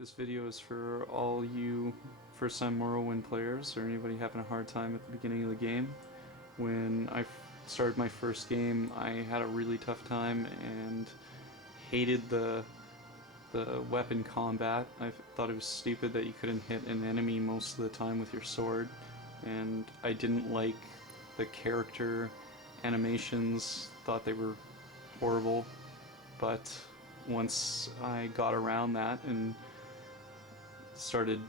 This video is for all you first-time Morrowind players or anybody having a hard time at the beginning of the game. When I started my first game, I had a really tough time and hated the weapon combat. I thought it was stupid that you couldn't hit an enemy most of the time with your sword, and I didn't like the character animations, thought they were horrible. But once I got around that and started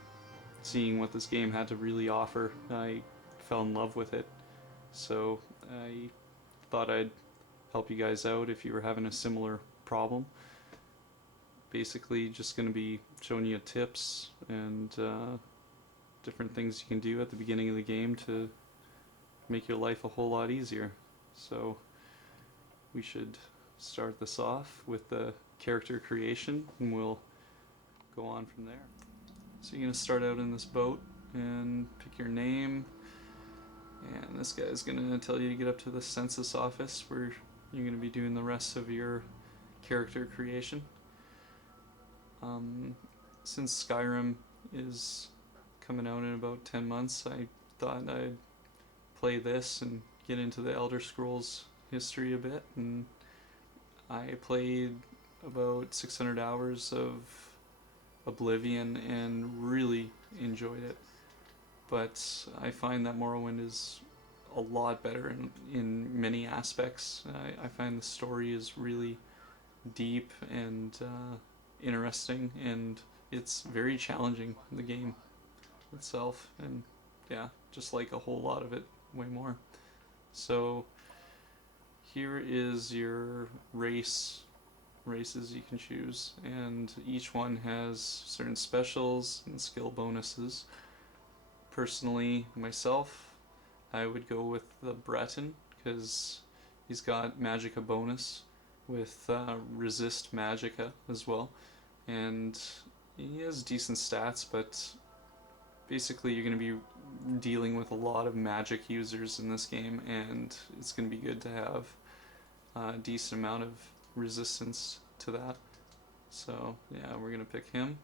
seeing what this game had to really offer, I fell in love with it. So I thought I'd help you guys out if you were having a similar problem. Basically just going to be showing you tips and different things you can do at the beginning of the game to make your life a whole lot easier. So we should start this off with the character creation and we'll go on from there. So you're going to start out in this boat and pick your name, and this guy's going to tell you to get up to the census office where you're going to be doing the rest of your character creation. Since Skyrim is coming out in about 10 months, I thought I'd play this and get into the Elder Scrolls history a bit, and I played about 600 hours of Oblivion and really enjoyed it. But I find that Morrowind is a lot better in many aspects. I find the story is really deep and interesting, and it's very challenging, the game itself, and yeah, just like a whole lot of it, way more. So here is your races you can choose, and each one has certain specials and skill bonuses. Personally, myself, I would go with the Breton because he's got Magicka bonus with resist Magicka as well, and he has decent stats, but basically you're going to be dealing with a lot of magic users in this game, and it's going to be good to have a decent amount of resistance to that. So yeah, we're going to pick him.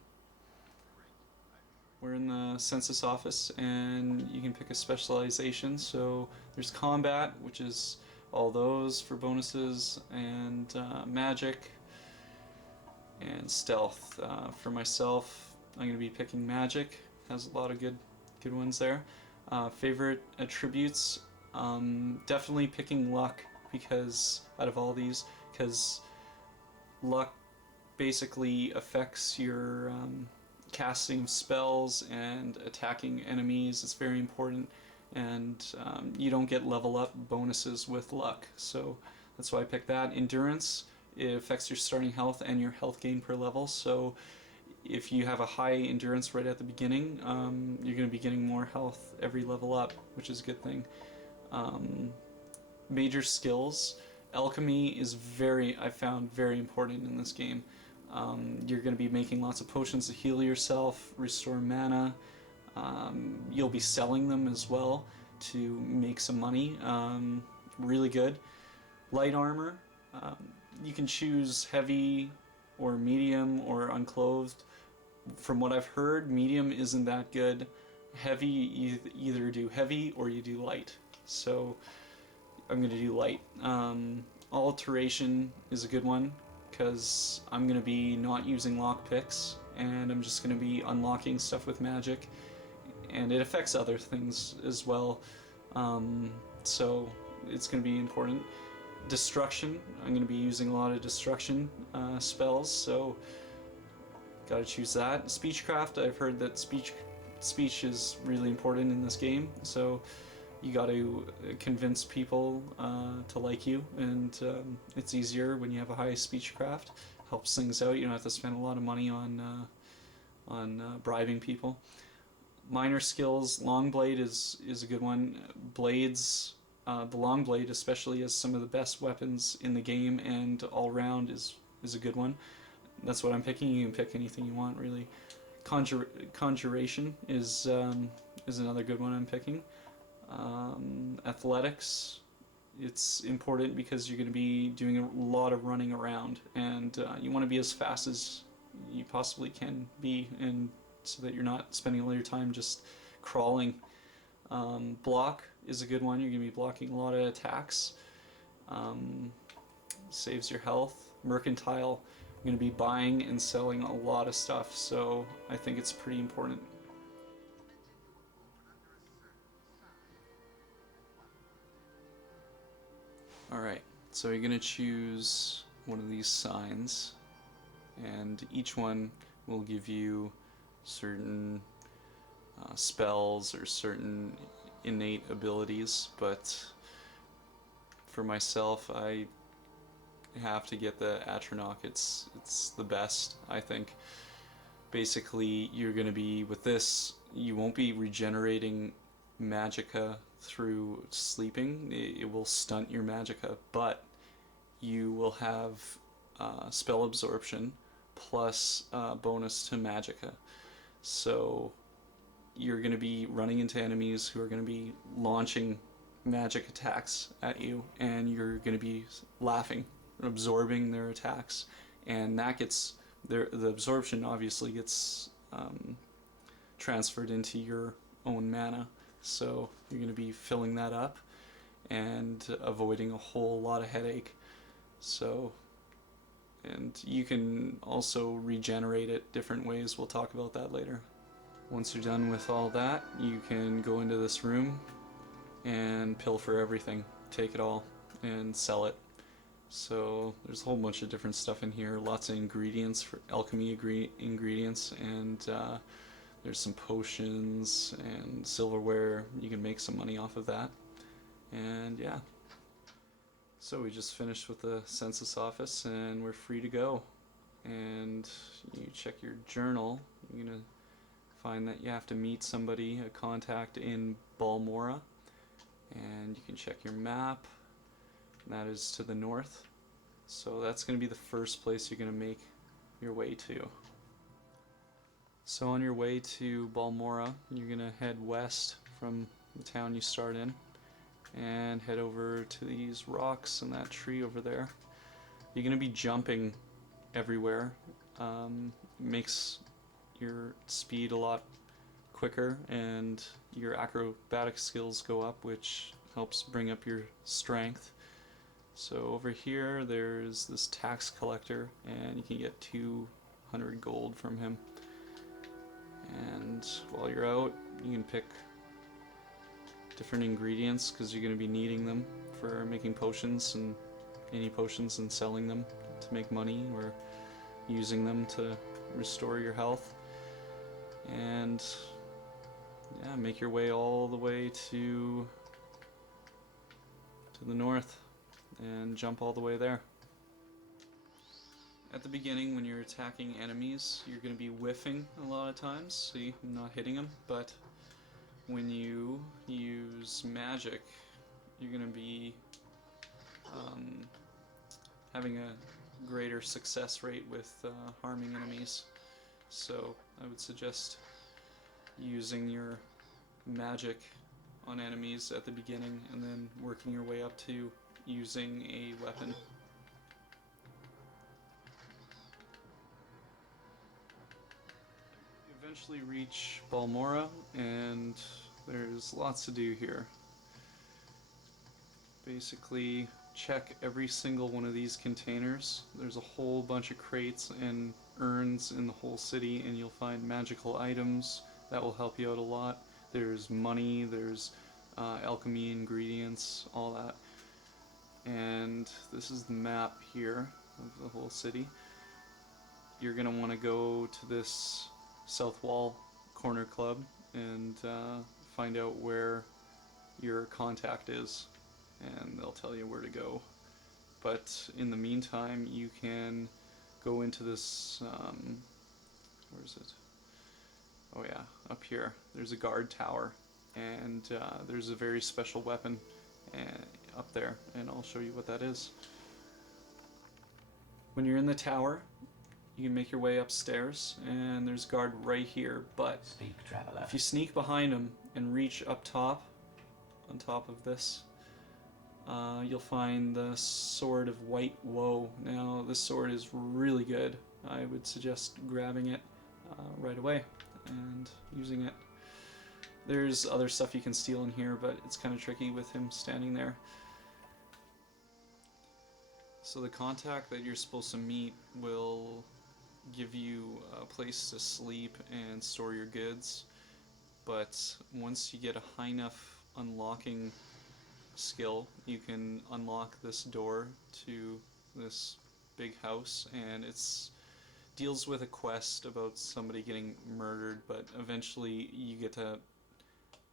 We're in the census office and you can pick a specialization. So there's combat, which is all those for bonuses, and magic and stealth. For myself, I'm going to be picking magic. Has a lot of good ones there. Favorite attributes, definitely picking luck, because out of all these, because luck basically affects your casting spells and attacking enemies. It's very important, and you don't get level up bonuses with luck, so that's why I picked that. Endurance, it affects your starting health and your health gain per level, so if you have a high endurance right at the beginning, you're going to be getting more health every level up, which is a good thing. Major skills, alchemy is I found very important in this game. You're going to be making lots of potions to heal yourself, restore mana. You'll be selling them as well to make some money. Really good. Light armor, you can choose heavy or medium or unclothed. From what I've heard, medium isn't that good. Heavy, you either do heavy or you do light. So I'm going to do light. Alteration is a good one, because I'm going to be not using lockpicks, and I'm just going to be unlocking stuff with magic, and it affects other things as well, so it's going to be important. Destruction, I'm going to be using a lot of destruction spells, so gotta choose that. Speechcraft, I've heard that speech is really important in this game, so you got to convince people to like you, and it's easier when you have a high speechcraft. Helps things out. You don't have to spend a lot of money on bribing people. Minor skills, long blade is a good one. Blades, the long blade especially, is some of the best weapons in the game, and all round is a good one. That's what I'm picking. You can pick anything you want, really. Conjuration is another good one I'm picking. Athletics, it's important because you're going to be doing a lot of running around, and you want to be as fast as you possibly can be, and so that you're not spending all your time just crawling. Block is a good one. You're going to be blocking a lot of attacks. Saves your health. Mercantile, I'm going to be buying and selling a lot of stuff, so I think it's pretty important. Alright, so you're going to choose one of these signs, and each one will give you certain spells or certain innate abilities, but for myself, I have to get the Atronach. It's the best, I think. Basically, you're going to be, with this, you won't be regenerating magicka through sleeping. It will stunt your magicka, but you will have spell absorption plus bonus to magicka. So you're going to be running into enemies who are going to be launching magic attacks at you, and you're going to be laughing, absorbing their attacks, and that gets the absorption obviously gets transferred into your own mana, so you're going to be filling that up and avoiding a whole lot of headache. So, and you can also regenerate it different ways. We'll talk about that later. Once you're done with all that, you can go into this room and pilfer everything, take it all, and sell it. So there's a whole bunch of different stuff in here, lots of ingredients, for alchemy ingredients, and there's some potions and silverware. You can make some money off of that. And yeah. So we just finished with the census office and we're free to go. And you check your journal, you're gonna find that you have to meet somebody, a contact in Balmora, and you can check your map. That is to the north, so that's going to be the first place you're going to make your way to. So on your way to Balmora, you're going to head west from the town you start in and head over to these rocks and that tree over there. You're going to be jumping everywhere. Makes your speed a lot quicker and your acrobatic skills go up, which helps bring up your strength. So over here there's this tax collector, and you can get 200 gold from him. And while you're out, you can pick different ingredients because you're going to be needing them for making potions, and any potions, and selling them to make money or using them to restore your health. And yeah, make your way all the way to the north and jump all the way there. At the beginning, when you're attacking enemies, you're going to be whiffing a lot of times, so you're not hitting them, but when you use magic, you're going to be having a greater success rate with harming enemies. So I would suggest using your magic on enemies at the beginning and then working your way up to using a weapon. You eventually reach Balmora, and there's lots to do here. Basically, check every single one of these containers. There's a whole bunch of crates and urns in the whole city, and you'll find magical items that will help you out a lot. There's money, there's alchemy ingredients, all that. And this is the map here of the whole city. You're going to want to go to this South Wall Corner Club and find out where your contact is, and they'll tell you where to go. But in the meantime, you can go into this, where is it? Oh yeah, up here. There's a guard tower, and there's a very special weapon up there, and I'll show you what that is. When you're in the tower, you can make your way upstairs, and there's a guard right here, but Speak, traveler. if you sneak behind him and reach up top, on top of this, you'll find the Sword of White Woe. Now, this sword is really good. I would suggest grabbing it right away and using it. There's other stuff you can steal in here, but it's kind of tricky with him standing there. So the contact that you're supposed to meet will give you a place to sleep and store your goods, but once you get a high enough unlocking skill, you can unlock this door to this big house, and it's deals with a quest about somebody getting murdered, but eventually you get to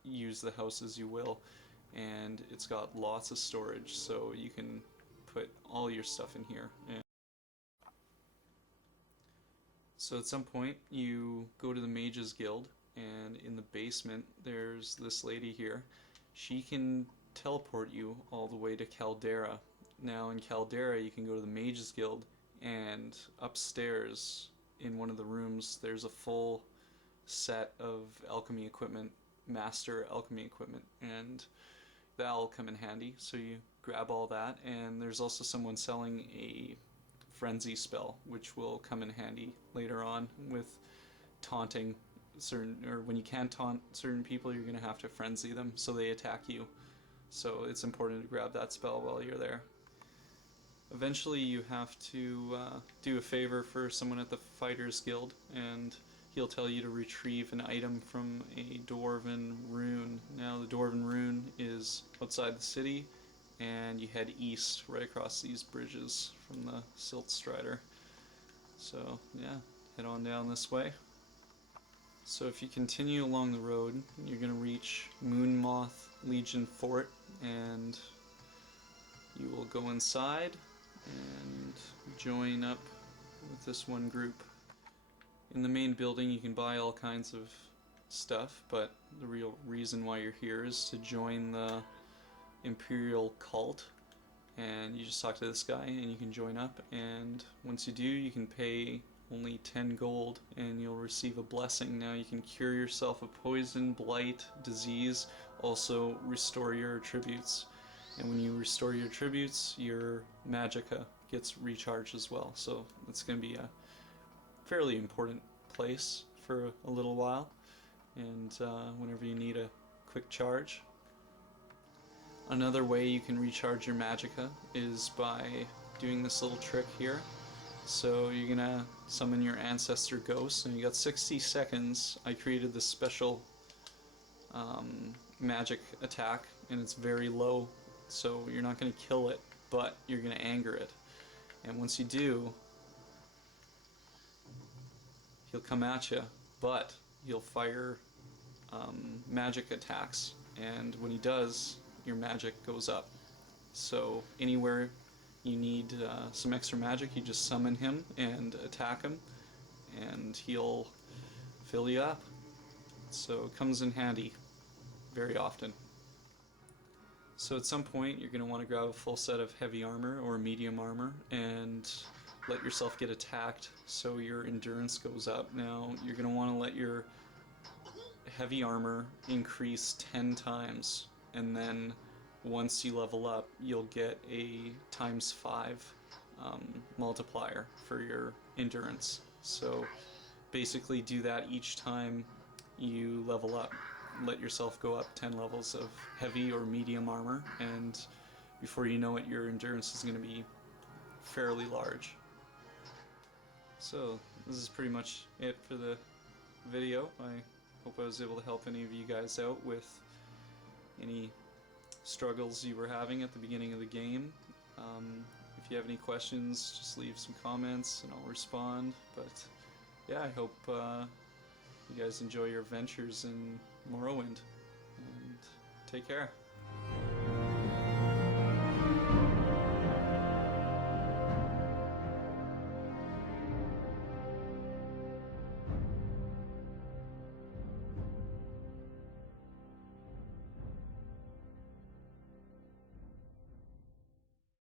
use the house as you will, and it's got lots of storage, so you can put all your stuff in here. And so at some point you go to the Mages Guild, and in the basement there's this lady here. She can teleport you all the way to Caldera. Now in Caldera you can go to the Mages Guild, and upstairs in one of the rooms there's a full set of alchemy equipment, master alchemy equipment, and that'll come in handy. So you grab all that, and there's also someone selling a frenzy spell which will come in handy later on with taunting certain, or when you can't taunt certain people, you're going to have to frenzy them so they attack you. So it's important to grab that spell while you're there. Eventually you have to do a favor for someone at the Fighters Guild, and he'll tell you to retrieve an item from a Dwarven rune. Now the Dwarven rune is outside the city, and you head east right across these bridges from the Silt Strider. So yeah, head on down this way. So if you continue along the road, you're going to reach Moonmoth Legion Fort, and you will go inside and join up with this one group. In the main building you can buy all kinds of stuff, but the real reason why you're here is to join the Imperial cult, and you just talk to this guy and you can join up, and once you do you can pay only 10 gold and you'll receive a blessing. Now you can cure yourself of poison, blight, disease, also restore your attributes, and when you restore your attributes your magicka gets recharged as well, so it's going to be a fairly important place for a little while, and whenever you need a quick charge. Another way you can recharge your magicka is by doing this little trick here. So you're gonna summon your ancestor ghost, and you got 60 seconds. I created this special magic attack, and it's very low, so you're not gonna kill it, but you're gonna anger it. And once you do, he'll come at you, but he'll fire magic attacks, and when he does, your magic goes up. So anywhere you need some extra magic, you just summon him and attack him, and he'll fill you up. So it comes in handy very often. So at some point you're going to want to grab a full set of heavy armor or medium armor and let yourself get attacked so your endurance goes up. Now you're going to want to let your heavy armor increase 10 times, and then once you level up you'll get a ×5 multiplier for your endurance. So basically do that each time you level up. Let yourself go up 10 levels of heavy or medium armor, and before you know it your endurance is going to be fairly large. So this is pretty much it for the video. I hope I was able to help any of you guys out with any struggles you were having at the beginning of the game. If you have any questions, just leave some comments and I'll respond. But yeah, I hope you guys enjoy your adventures in Morrowind, and take care.